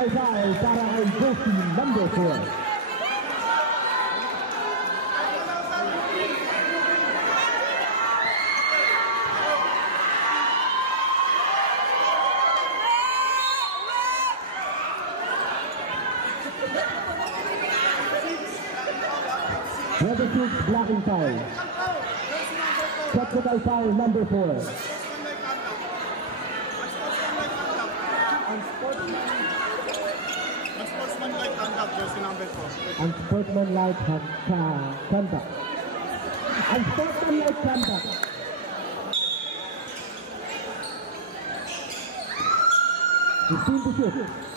Technical foul para kay jersey number 4. Number 6 blocking foul. Technical foul number 4. Unsportsmanlike conduct, jersey number 4. Unsportsmanlike conduct. Unsportsmanlike conduct. 15 to shoot.